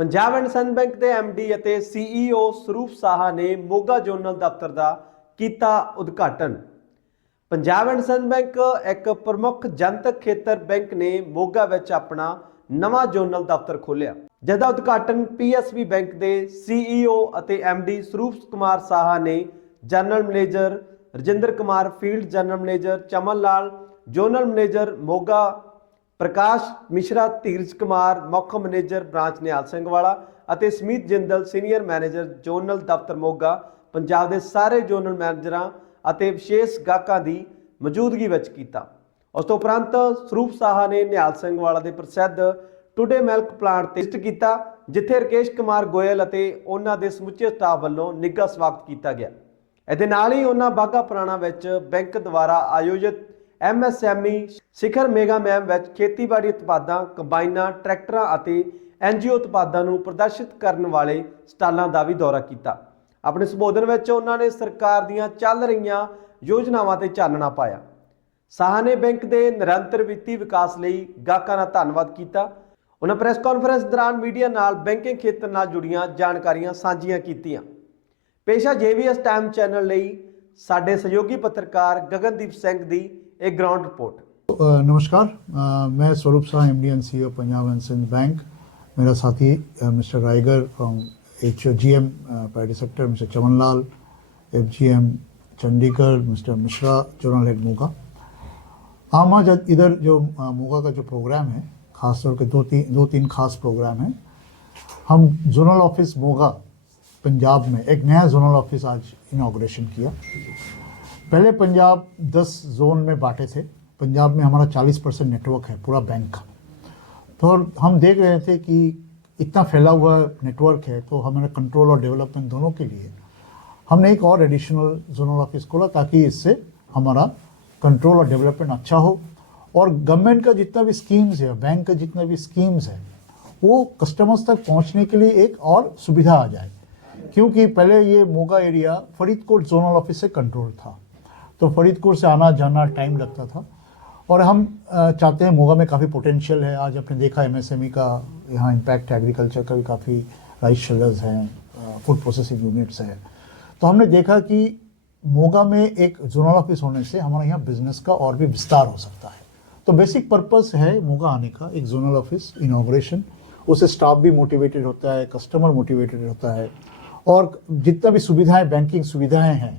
Punjab and sun bank के MD ਅਤੇ CEO ਸਰੂਪ ਸਾਹਾ ਨੇ ਮੋਗਾ ਜ਼ੋਨਲ ਦਫ਼ਤਰ ਦਾ ਕੀਤਾ ਉਦਘਾਟਨ। पंजाब एंड सन बैंक एक प्रमुख जनतक खेतर बैंक ने मोगा विच अपना नवा जोनल दफ्तर खोलिया, जिसका उद्घाटन PSB बैंक के CEO ਅਤੇ MD ਸਰੂਪ कुमार साहा ने general manager Rajinder Kumar, field general manager Chaman Lal, zonal manager Moga Prakash Mishra, Dheeraj Kumar मुख्य मैनेजर ब्रांच निहाल सिंह वाला और Sameet Jindal senior manager zonal दफ्तर मोगा पंजाब के सारे जोनल मैनेजर ਅਤੇ ਵਿਸ਼ੇਸ਼ ਗਾਹਕਾਂ ਦੀ ਮੌਜੂਦਗੀ ਵਿੱਚ ਕੀਤਾ। ਉਸ ਤੋਂ ਉਪਰੰਤ ਸਰੂਪ ਸਾਹਾ ਨੇ ਨਿਹਾਲ ਸਿੰਘ ਵਾਲਾ ਦੇ ਪ੍ਰਸਿੱਧ ਟੁਡੇ ਮਿਲਕ ਪਲਾਂਟ ਤੇ ਵਿਜ਼ਿਟ ਕੀਤਾ, ਜਿੱਥੇ ਰਕੇਸ਼ ਕੁਮਾਰ ਗੋਇਲ ਅਤੇ ਉਹਨਾਂ ਦੇ ਸਮੁੱਚੇ ਸਟਾਫ ਵੱਲੋਂ ਨਿੱਘਾ ਸਵਾਗਤ ਕੀਤਾ ਗਿਆ। ਇਹਦੇ ਨਾਲ ਹੀ ਉਹਨਾਂ ਬਾਘਾ ਪੁਰਾਣਾ ਵਿੱਚ ਬੈਂਕ ਦੁਆਰਾ ਆਯੋਜਿਤ MSME ਸਿਖਰ ਮੇਗਾ ਮੈਮ ਵਿੱਚ ਖੇਤੀਬਾੜੀ ਉਤਪਾਦਾਂ, ਕੰਬਾਈਨਾਂ, ਟਰੈਕਟਰਾਂ ਅਤੇ NGO ਉਤਪਾਦਾਂ ਨੂੰ ਪ੍ਰਦਰਸ਼ਿਤ ਕਰਨ ਵਾਲੇ ਸਟਾਲਾਂ ਦਾ ਵੀ ਦੌਰਾ ਕੀਤਾ। अपने संबोधन में उन्होंने सरकार दीयां चल रही योजनावां ते चानना पाया। साहा ने बैंक के निरंतर वित्तीय विकास लई गाहकां दा धन्नवाद किया। उन्होंने प्रेस कॉन्फ्रेंस दौरान मीडिया नाल बैंकिंग खेत्र नाल जुड़ियां जानकारियां साझियां कीतियां। पेशा JVS टाइम चैनल लई साडे सहयोगी पत्रकार गगनदीप सिंह दी एक ग्राउंड रिपोर्ट। नमस्कार, मैं Swaroop Shah, MD and CEO Punjab and Sind bank. मेरा साथी mister Raigar from GM private sector, mister Chaman Lal, FGM Chandigarh, mister Mishra zonal head Moga. हम आज इधर जो मोगा का जो प्रोग्राम है, खास तौर के दो तीन खास प्रोग्राम हैं। हम जोनल ऑफिस मोगा पंजाब में एक नया जोनल ऑफिस आज इनाग्रेशन किया। पहले पंजाब 10 जोन में बांटे थे। पंजाब में हमारा 40% नेटवर्क है पूरा बैंक का। तो हम देख रहे थे कि इतना फैला हुआ नेटवर्क है, तो हमारे कंट्रोल और डेवलपमेंट दोनों के लिए हमने एक और एडिशनल जोनल ऑफिस खोला, ताकि इससे हमारा कंट्रोल और डेवलपमेंट अच्छा हो और गवर्नमेंट का जितना भी स्कीम्स है, बैंक का जितना भी स्कीम्स है, वो कस्टमर्स तक पहुंचने के लिए एक और सुविधा आ जाए। क्योंकि पहले ये Moga area Faridkot zonal office से कंट्रोल था, तो फरीदकोट से आना जाना टाइम लगता था। और हम चाहते हैं, मोगा में काफ़ी पोटेंशियल है। आज आपने देखा MSME का यहाँ इम्पैक्ट, एग्रीकल्चर का भी काफ़ी राइस शेलर्स हैं, फूड प्रोसेसिंग यूनिट्स हैं। तो हमने देखा कि मोगा में एक जोनल ऑफिस होने से हमारे यहाँ बिजनेस का और भी विस्तार हो सकता है। तो बेसिक पर्पस है मोगा आने का, एक जोनल ऑफिस इनॉग्रेशन। उससे स्टाफ भी मोटिवेटेड होता है, कस्टमर मोटिवेटेड होता है, और जितना भी सुविधाएँ, बैंकिंग सुविधाएँ हैं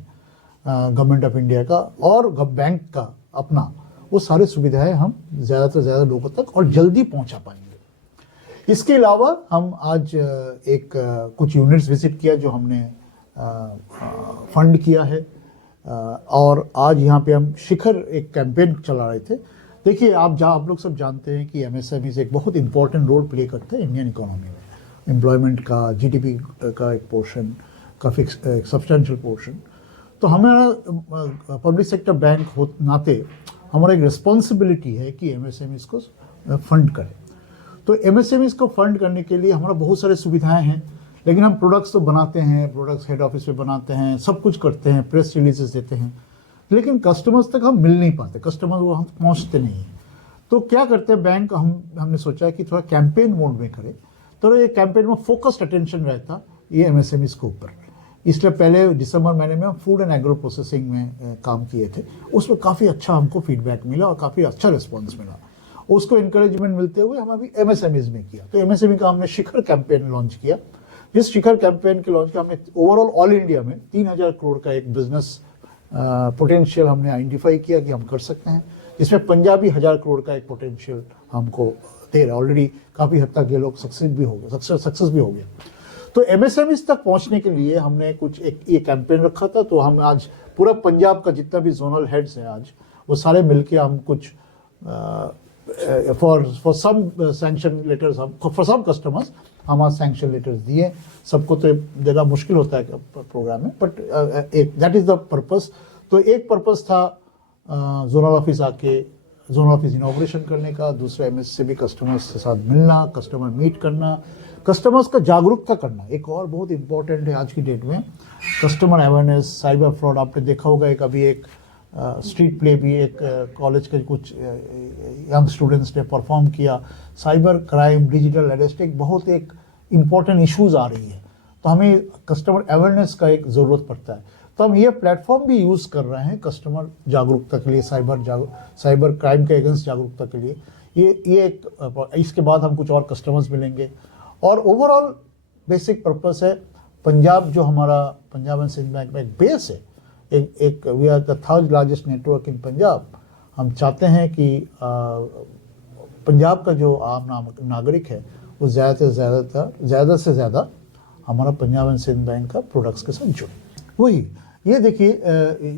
गवर्नमेंट ऑफ इंडिया का और बैंक का अपना, वो सारी सुविधाएं हम ज़्यादा से ज़्यादा लोगों तक और जल्दी पहुंचा पाएंगे। इसके अलावा हम आज कुछ यूनिट्स विजिट किया जो हमने फंड किया है, और आज यहाँ पे हम शिखर एक कैंपेन चला रहे थे। देखिए, आप लोग सब जानते हैं कि MSMEs एक बहुत इंपॉर्टेंट रोल प्ले करते हैं इंडियन इकोनॉमी में। एम्प्लॉयमेंट का, GDP का एक पोर्शन, काफ़ी एक सब्सटेंशियल पोर्शन। तो हमारा पब्लिक सेक्टर बैंक हो नाते हमारा एक रिस्पॉन्सिबिलिटी है कि MSMEs को फंड करें। तो MSMEs को फंड करने के लिए हमारा बहुत सारे सुविधाएं हैं, लेकिन हम प्रोडक्ट्स तो बनाते हैं, प्रोडक्ट्स हेड ऑफिस पे बनाते हैं, सब कुछ करते हैं, प्रेस रिलीजेस देते हैं, लेकिन कस्टमर्स तक हम मिल नहीं पाते, कस्टमर वो हम पहुँचते नहीं हैं। तो क्या करते हैं बैंक, हमने सोचा कि थोड़ा कैंपेन मोड में करें। तो ये कैंपेन में फोकस्ड अटेंशन रहता ये MSMEs के ऊपर। इसलिए पहले दिसंबर महीने में हम फूड एंड एग्रो प्रोसेसिंग में काम किए थे। उसमें काफ़ी अच्छा हमको फीडबैक मिला और काफ़ी अच्छा रिस्पांस मिला। उसको इंकरेजमेंट मिलते हुए हम अभी MSMEs में किया। तो MSME का हमने शिखर कैंपेन लॉन्च किया। जिस शिखर कैंपेन के लॉन्च का हमने ओवरऑल ऑल इंडिया में 3000 करोड़ का एक बिजनेस पोटेंशियल हमने आइडेंटिफाई किया कि हम कर सकते हैं, जिसमें पंजाब भी 1000 करोड़ का एक पोटेंशियल हमको दे रहा। ऑलरेडी काफ़ी हद तक ये लोग सक्सेस भी हो गया। तो MSMEs तक पहुंचने के लिए हमने कुछ ये कैंपेन रखा था। तो हम आज पूरा पंजाब का जितना भी जोनल हेड्स हैं, आज वो सारे मिलके हम कुछ फॉर सम सैंक्शन लेटर्स, हम फॉर सम कस्टमर्स हम आज सैंक्शन लेटर्स दिए। सबको तो देना मुश्किल होता है प्रोग्राम में, but that is the purpose. तो एक पर्पस था जोनल ऑफिस आके जोनल ऑफिस इनॉग्रेशन करने का, दूसरा MSME कस्टमर्स के साथ मिलना, कस्टमर मीट करना, कस्टमर्स का जागरूकता करना। एक और बहुत इंपॉर्टेंट है आज की डेट में, कस्टमर अवेयरनेस, साइबर फ्रॉड। आपने देखा होगा एक अभी एक स्ट्रीट प्ले भी एक कॉलेज के कुछ यंग स्टूडेंट्स ने परफॉर्म किया। साइबर क्राइम, डिजिटल अरेस्ट एक बहुत एक इम्पोर्टेंट इश्यूज आ रही है, तो हमें कस्टमर अवेयरनेस का एक ज़रूरत पड़ता है। तो हम ये प्लेटफॉर्म भी यूज़ कर रहे हैं कस्टमर जागरूकता के लिए, साइबर क्राइम के अगेंस्ट जागरूकता के लिए। ये एक, इसके बाद हम कुछ और कस्टमर्स मिलेंगे। और ओवरऑल बेसिक पर्पस है, पंजाब जो हमारा पंजाब एंड सिंध बैंक में एक बेस है, एक we are the third largest network in Punjab. हम चाहते हैं कि पंजाब का जो आम नागरिक है वो ज़्यादा से ज़्यादा हमारा पंजाब एंड सिंध बैंक का प्रोडक्ट्स के साथ जुड़े। वही ये देखिए,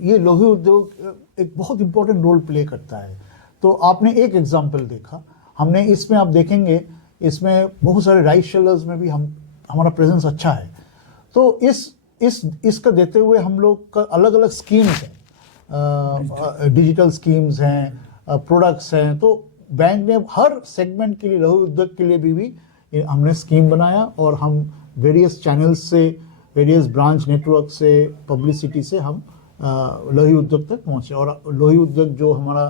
ये लोही उद्योग एक बहुत इंपॉर्टेंट रोल प्ले करता है। तो आपने एक एग्जांपल देखा, हमने इसमें आप देखेंगे इसमें बहुत सारे राइस सेलर्स में भी हमारा प्रेजेंस अच्छा है। तो इसका देते हुए हम लोग का अलग अलग स्कीम्स हैं, डिजिटल स्कीम्स हैं, प्रोडक्ट्स हैं। तो बैंक ने हर सेगमेंट के लिए, लघु उद्योग के लिए भी हमने स्कीम बनाया और हम वेरियस चैनल्स से, वेरियस ब्रांच नेटवर्क से, पब्लिसिटी से हम लोही उद्योग तक पहुँचे। और लोही उद्योग जो हमारा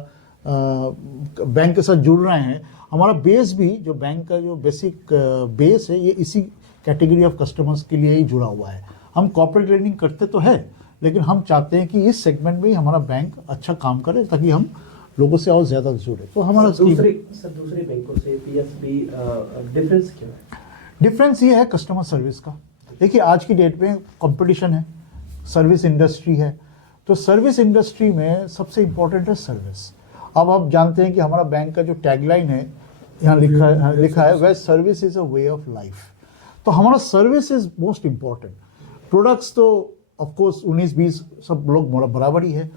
बैंक के साथ जुड़ रहे हैं, हमारा बेस भी जो बैंक का जो बेसिक बेस है, ये इसी कैटेगरी ऑफ कस्टमर्स के लिए ही जुड़ा हुआ है। हम कॉर्पोरेट लेंडिंग करते तो है, लेकिन हम चाहते हैं कि इस सेगमेंट में ही हमारा बैंक अच्छा काम करे ताकि हम लोगों से और ज़्यादा जुड़े। तो हमारा दूसरे बैंकों से पीएसबी डिफरेंस क्या है? डिफरेंस ये है कस्टमर सर्विस का। देखिए आज की डेट में कंपटीशन है, सर्विस इंडस्ट्री है, तो सर्विस इंडस्ट्री में सबसे इम्पोर्टेंट है सर्विस। अब आप जानते हैं कि हमारा बैंक का जो टैगलाइन है, यहाँ लिखा है where service is a way of life. तो हमारा service is most important. Products तो ऑफकोर्स 19-20 सब लोग बराबर ही है।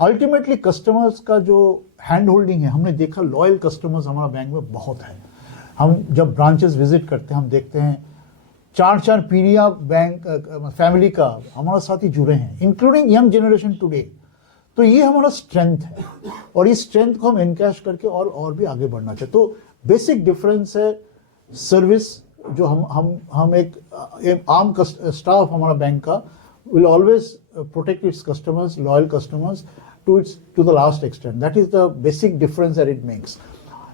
अल्टीमेटली कस्टमर्स का जो हैंड होल्डिंग है, हमने देखा लॉयल कस्टमर्स हमारा बैंक में बहुत है। हम जब ब्रांचेस विजिट करते हैं, हम देखते हैं 4 पीढ़ियाँ बैंक फैमिली का हमारे साथ ही जुड़े हैं, इंक्लूडिंग यंग जनरेशन टुडे। तो ये हमारा स्ट्रेंथ है और इस स्ट्रेंथ को हम एनकैश करके और भी आगे बढ़ना चाहिए। तो बेसिक डिफरेंस है सर्विस, जो हम एक आम स्टाफ हमारा बैंक का will always protect its customers, loyal customers to the last extent. That is the basic difference that it makes.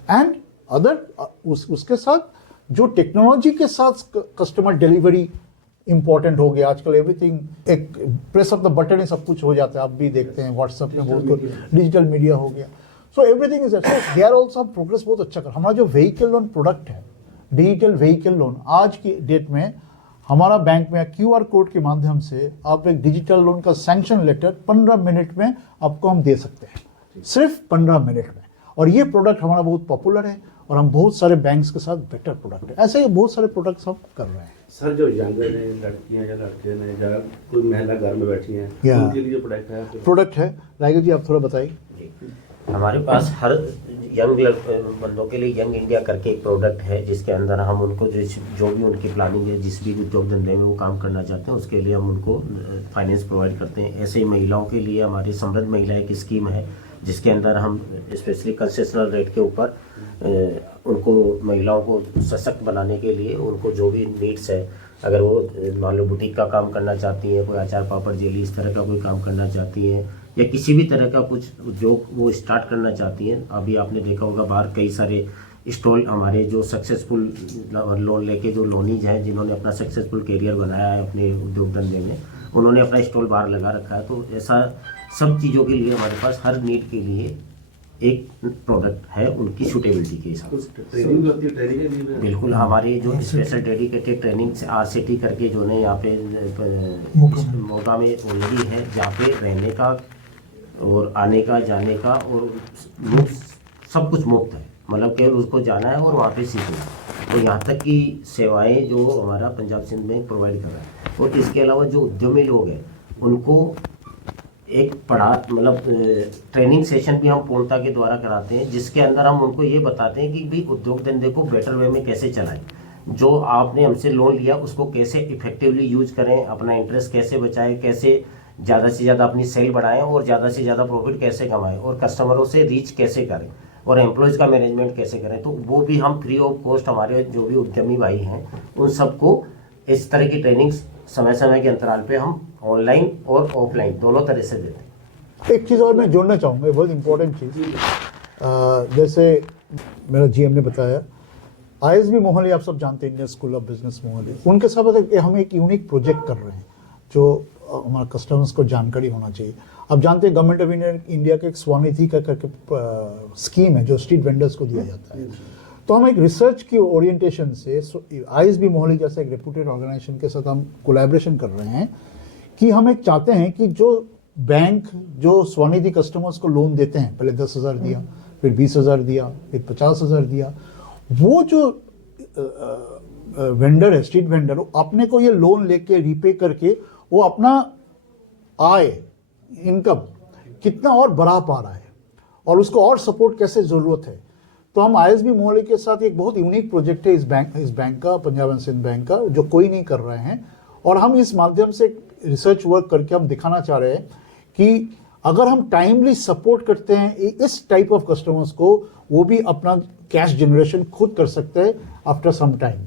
And उसके साथ जो टेक्नोलॉजी के साथ कस्टमर डिलीवरी इंपॉर्टेंट हो गया। आजकल एवरीथिंग एक प्रेस ऑफ द बटन ही सब कुछ हो जाता है। आप भी देखते हैं व्हाट्सएप में बहुत डिजिटल मीडिया हो गया। So everything is they are also progress बहुत अच्छा कर। हमारा जो व्हीकल लोन प्रोडक्ट है, डिजिटल व्हीकल लोन, आज की डेट में हमारा बैंक में QR कोड के माध्यम से आप एक डिजिटल लोन का सैंक्शन लेटर 15 मिनट में आपको हम दे सकते हैं, सिर्फ 15 मिनट में। और ये प्रोडक्ट हमारा बहुत पॉपुलर है और हम बहुत सारे बैंक्स के साथ बेटर प्रोडक्ट है, ऐसे ही बहुत सारे प्रोडक्ट्स हम कर रहे हैं। सर जो यंग ने, लड़कियां या लड़के ने, या कोई महिला घर में बैठी हैं, उनके लिए प्रोडक्ट है राइगर जी, आप थोड़ा बताइए। हमारे पास हर यंग बंदों के लिए यंग इंडिया करके एक प्रोडक्ट है, जिसके अंदर हम उनको जो भी उनकी प्लानिंग है, जिस भी उद्योग धंधे में वो काम करना चाहते हैं, उसके लिए हम उनको फाइनेंस प्रोवाइड करते हैं। ऐसे ही महिलाओं के लिए हमारी समृद्ध महिला एक स्कीम है, जिसके अंदर हम स्पेशली कंसेशनल रेट के ऊपर उनको महिलाओं को सशक्त बनाने के लिए उनको जो भी नीड्स है, अगर वो मान लो बुटीक का काम करना चाहती हैं, कोई अचार पापड़ जेली इस तरह का कोई काम करना चाहती हैं, या किसी भी तरह का कुछ उद्योग वो स्टार्ट करना चाहती हैं। अभी आपने देखा होगा बाहर कई सारे स्टॉल हमारे जो सक्सेसफुल लोन लेके जो लोनीज हैं, जिन्होंने अपना सक्सेसफुल करियर बनाया है अपने उद्योग धंधे में, उन्होंने अपना स्टॉल बाहर लगा रखा है। तो ऐसा सब चीज़ों के लिए हमारे पास हर नीड के लिए एक प्रोडक्ट है, उनकी सूटेबिलिटी के हिसाब से। बिल्कुल, हमारे जो स्पेशल डेडिकेटेड ट्रेनिंग RCT करके जो है यहाँ पे मोगा में ऑलरेडी है, जहाँ पे रहने का और आने का, जाने का और सब कुछ मुफ्त है। मतलब केवल उसको जाना है और वहाँ पे सीखना है। तो यहाँ तक की सेवाएं जो हमारा पंजाब सिंध बैंक प्रोवाइड कर रहा है। और इसके अलावा जो उद्यमी लोग हैं, उनको एक मतलब ट्रेनिंग सेशन भी हम पूर्णता के द्वारा कराते हैं, जिसके अंदर हम उनको ये बताते हैं कि भाई उद्योग धंधे को बेटर वे में कैसे चलाएं, जो आपने हमसे लोन लिया उसको कैसे इफेक्टिवली यूज करें, अपना इंटरेस्ट कैसे बचाएं, कैसे ज़्यादा से ज़्यादा अपनी सेल बढ़ाएं और ज़्यादा से ज़्यादा प्रॉफिट कैसे कमाएं, और कस्टमरों से रीच कैसे करें, और एम्प्लॉयज़ का मैनेजमेंट कैसे करें। तो वो भी हम फ्री ऑफ कॉस्ट हमारे जो भी उद्यमी भाई हैं उन सबको इस तरह की ट्रेनिंग समय समय के अंतराल पे हम ऑनलाइन और ऑफलाइन दोनों तरह से देते हैं। एक चीज़ और मैं जोड़ना चाहूँगा, बहुत इम्पोर्टेंट चीज़, जैसे मेरा GM ने बताया ISB मोहाली आप सब जानते हैं, Indian school of business Mohali, उनके साथ हम एक यूनिक प्रोजेक्ट कर रहे हैं जो हमारे कस्टमर्स को जानकारी होना चाहिए। आप जानते हैं गवर्नमेंट ऑफ इंडिया के एक स्वनिधि का करके स्कीम है जो स्ट्रीट वेंडर्स को दिया जाता है। तो हम एक रिसर्च की ओरिएंटेशन से ISB मोहाली जैसे एक रेप्यूटेड ऑर्गेनाइजेशन के साथ हम कोलैबोरेशन कर रहे हैं कि हम एक चाहते हैं कि जो बैंक जो स्वनिधि कस्टमर्स को लोन देते हैं, पहले 10,000 दिया, फिर 20,000 दिया, फिर 50,000 दिया, वो जो वेंडर है, स्ट्रीट वेंडर, अपने को ये लोन लेके रीपे करके वो अपना आय, इनकम कितना और बढ़ा पा रहा है और उसको और सपोर्ट कैसे ज़रूरत है। तो हम ISB मोहाली के साथ एक बहुत यूनिक प्रोजेक्ट है इस बैंक का, पंजाब एंड सिंध बैंक का, जो कोई नहीं कर रहे हैं, और हम इस माध्यम से रिसर्च वर्क करके हम दिखाना चाह रहे हैं कि अगर हम टाइमली सपोर्ट करते हैं इस टाइप ऑफ कस्टमर्स को, वो भी अपना कैश जनरेशन खुद कर सकते हैं आफ्टर सम टाइम।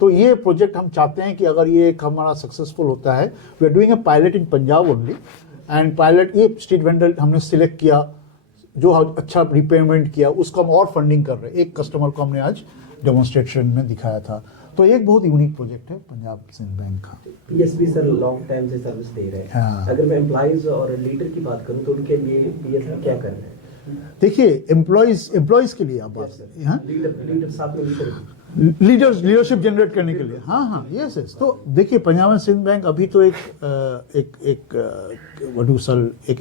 तो ये प्रोजेक्ट हम चाहते हैं कि अगर ये एक हमारा सक्सेसफुल होता है, we are doing a pilot in Punjab only, and pilot ये स्ट्रीट वेंडर हमने सिलेक्ट किया जो अच्छा रिपेमेंट किया, उसको हम और फंडिंग कर रहे हैं। एक कस्टमर को हमने आज डेमोन्स्ट्रेशन में दिखाया था। तो एक बहुत यूनिक प्रोजेक्ट है पंजाब सिंध बैंक का। PSB सर लॉन्ग टाइम से सर्विस दे रहे हैं। हाँ। अगर मैं एम्प्लॉइज और लीडर की बात करूं तो उनके लिए PSB क्या कर रहे हैं? देखिए, एम्प्लॉयज के लिए आप बात करें, हाँ, लीडर साथ में लीडर लीडरशिप जनरेट करने के लिए, हाँ, यस। तो देखिए, पंजाब एंड सिंध बैंक अभी तो एक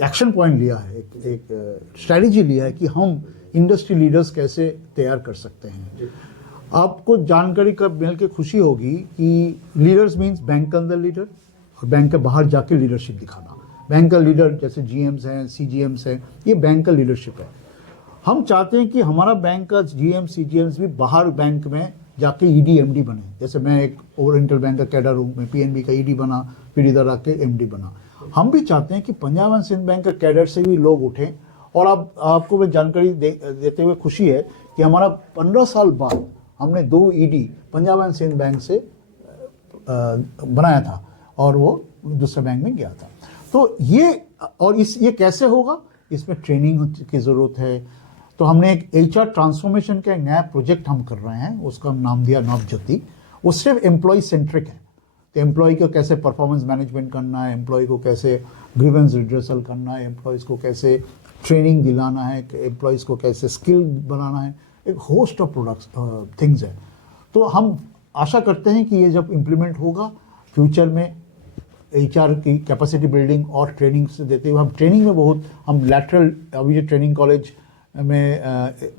एक्शन पॉइंट लिया है, एक स्ट्रैटेजी लिया है कि हम इंडस्ट्री लीडर्स कैसे तैयार कर सकते हैं। आपको जानकारी का मिल के खुशी होगी कि लीडर्स मीन्स बैंक के अंदर लीडर और बैंक के बाहर जाके लीडरशिप दिखाना। बैंक का लीडर जैसे GMs हैं, CGMs हैं, ये बैंक का लीडरशिप है। हम चाहते हैं कि हमारा बैंक का GM CGMs भी बाहर बैंक में जाके ED MD बने। जैसे मैं एक ओरिएंटल बैंक का कैडर हूँ, मैं PNB का ED बना, फिर इधर आके MD बना। हम भी चाहते हैं कि पंजाब एंड सिंध बैंक का कैडर से भी लोग उठें। और आपको मैं जानकारी देते हुए खुशी है कि हमारा 15 साल बाद हमने 2 ED Punjab and Sind bank से बनाया था और वो दूसरे बैंक में गया था। तो ये कैसे होगा, इसमें ट्रेनिंग की ज़रूरत है। तो हमने एक HR ट्रांसफॉर्मेशन का एक नया प्रोजेक्ट हम कर रहे हैं, उसका नाम दिया नवज्योति। वो सिर्फ एम्प्लॉय सेंट्रिक है। तो एम्प्लॉय को कैसे परफॉर्मेंस मैनेजमेंट करना है, एम्प्लॉय को कैसे ग्रीवेंस रिड्रेसल करना है, एम्प्लॉयज़ को कैसे ट्रेनिंग दिलाना है, एम्प्लॉयज़ को कैसे स्किल बनाना है, एक होस्ट ऑफ प्रोडक्ट्स थिंग्स है। तो हम आशा करते हैं कि ये जब इम्प्लीमेंट होगा फ्यूचर में HR की कैपेसिटी बिल्डिंग और ट्रेनिंग से देते हुए, हम ट्रेनिंग में बहुत हम लैटरल, अभी ये ट्रेनिंग कॉलेज में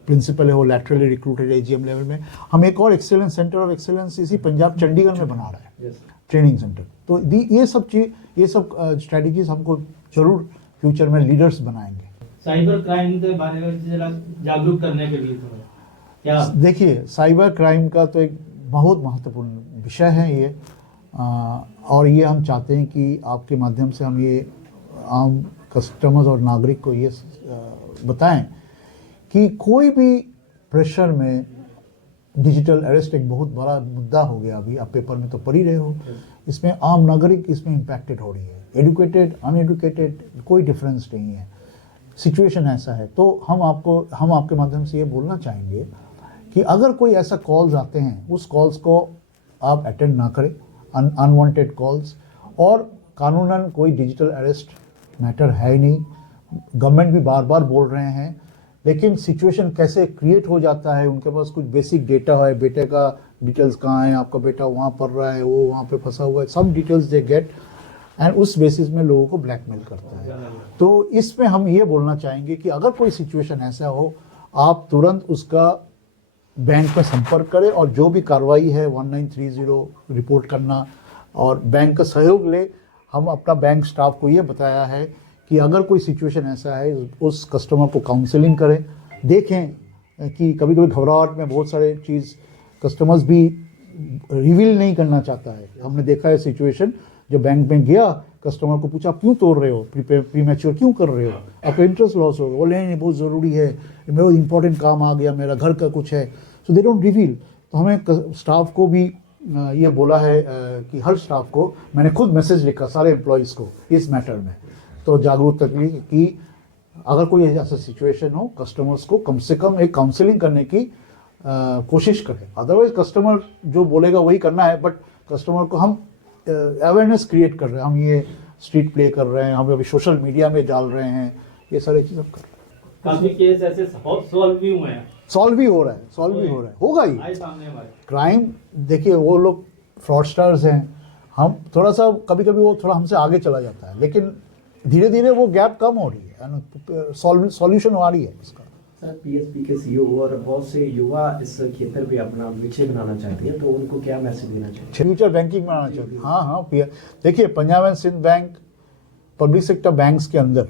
प्रिंसिपल है वो लैटरली रिक्रूटेड AGM लेवल में। हम एक और एक्सेलेंस सेंटर ऑफ एक्सेलेंस इसी पंजाब चंडीगढ़ में बना रहे हैं, ट्रेनिंग सेंटर। तो ये सब स्ट्रैटेजीज हमको जरूर फ्यूचर में लीडर्स बनाएंगे। साइबर क्राइम के बारे में जरा जागरूक करने के लिए थोड़ा क्या? देखिए, साइबर क्राइम का तो एक बहुत महत्वपूर्ण विषय है ये, और ये हम चाहते हैं कि आपके माध्यम से हम ये आम कस्टमर्स और नागरिक को ये बताएं कि कोई भी प्रेशर में डिजिटल अरेस्ट एक बहुत बड़ा मुद्दा हो गया। अभी आप पेपर में तो पढ़ ही रहे हो, इसमें आम नागरिक इसमें इम्पैक्टेड हो रही है। एडुकेटेड अनएडुकेटेड कोई डिफरेंस नहीं है, सिचुएशन ऐसा है। तो हम आपके माध्यम से ये बोलना चाहेंगे कि अगर कोई ऐसा कॉल्स आते हैं, उस कॉल्स को आप अटेंड ना करें, अनवांटेड कॉल्स। और कानूनन कोई डिजिटल अरेस्ट मैटर है ही नहीं, गवर्नमेंट भी बार बार बोल रहे हैं, लेकिन सिचुएशन कैसे क्रिएट हो जाता है। उनके पास कुछ बेसिक डेटा है, बेटे का डिटेल्स कहाँ है, आपका बेटा वहाँ पढ़ रहा है, वो वहाँ पे फंसा हुआ है, सब डिटेल्स दे गेट, एंड उस बेसिस में लोगों को ब्लैकमेल करता है। तो इसमें हम ये बोलना चाहेंगे कि अगर कोई सिचुएशन ऐसा हो, आप तुरंत उसका बैंक में संपर्क करें और जो भी कार्रवाई है 1930 रिपोर्ट करना और बैंक का सहयोग ले। हम अपना बैंक स्टाफ को ये बताया है कि अगर कोई सिचुएशन ऐसा है, उस कस्टमर को काउंसलिंग करें। देखें कि कभी कभी घबराहट में बहुत सारे चीज़ कस्टमर्स भी रिवील नहीं करना चाहता है। हमने देखा है सिचुएशन, जब बैंक में गया, कस्टमर को पूछा आप क्यों तोड़ रहे हो, प्रीमैच्योर क्यों कर रहे हो, आपका इंटरेस्ट लॉस होगा, बोले नहीं बहुत ज़रूरी है, मेरा इंपॉर्टेंट काम आ गया, मेरा घर का कुछ है, सो दे डोंट रिवील। तो हमें स्टाफ को भी ये बोला है कि हर स्टाफ को मैंने खुद मैसेज लिखा सारे एम्प्लॉयज़ को इस मैटर में, तो जागरूक तकलीफ कि अगर कोई ऐसा सिचुएशन हो, कस्टमर्स को कम से कम एक काउंसलिंग करने की कोशिश करें। अदरवाइज कस्टमर जो बोलेगा वही करना है, बट कस्टमर को हम अवेयरनेस क्रिएट कर रहे हैं, हम ये स्ट्रीट प्ले कर रहे हैं, हम अभी सोशल मीडिया में डाल रहे हैं, ये सारी चीज़ हम कर रहे हैं। काफी केस ऐसे सॉल्व भी हुए हैं, सॉल्व भी हो रहा है, सॉल्व भी हो रहा है, होगा ही। आए सामने हमारे। क्राइम देखिए, वो लोग फ्रॉडस्टर्स हैं, हम थोड़ा सा कभी कभी वो थोड़ा हमसे आगे चला जाता है, लेकिन धीरे धीरे वो गैप कम हो रही है, सॉल्यूशन आ रही है इसका। सर पीएसपी के सीईओ और बहुत से युवा इस क्षेत्र पे अपना विषय बनाना चाहते हैं, तो उनको क्या मैसेज देना चाहिए? फ्यूचर बैंकिंग बनाना चाहते हैं। हाँ हाँ, देखिए Punjab and Sind bank public sector banks के अंदर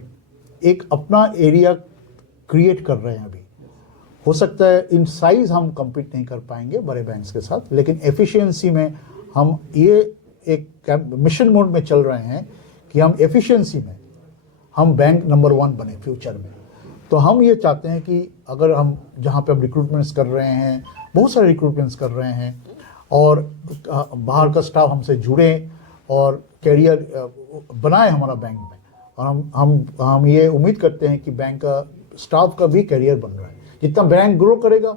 एक अपना एरिया क्रिएट कर रहे हैं अभी। हो सकता है इन साइज हम compete नहीं कर पाएंगे बड़े बैंक्स के साथ, लेकिन एफिशिएंसी में हम ये एक मिशन मोड में चल रहे हैं कि हम एफिशिएंसी में हम बैंक नंबर 1 बने फ्यूचर में। तो हम ये चाहते हैं कि अगर हम जहाँ पे अब रिक्रूटमेंट्स कर रहे हैं, बहुत सारे रिक्रूटमेंट्स कर रहे हैं, और बाहर का स्टाफ हमसे जुड़े और कैरियर बनाए हमारा बैंक में, और हम ये उम्मीद करते हैं कि बैंक का स्टाफ का भी कैरियर बन रहा है। जितना बैंक ग्रो करेगा,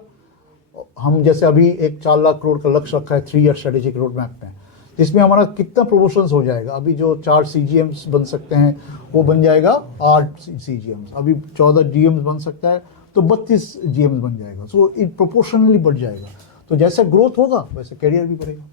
हम जैसे अभी एक 4 लाख करोड़ का लक्ष्य रखा है 3 ईयर स्ट्रेटेजिक रोड मैप में, इसमें हमारा कितना प्रमोशंस हो जाएगा। अभी जो 4 CGMs बन सकते हैं वो बन जाएगा 8 CGMs, अभी 14 GMs बन सकता है तो 32 GMs बन जाएगा। सो इट प्रोपोर्शनली बढ़ जाएगा। तो जैसे ग्रोथ होगा वैसे कैरियर भी बढ़ेगा।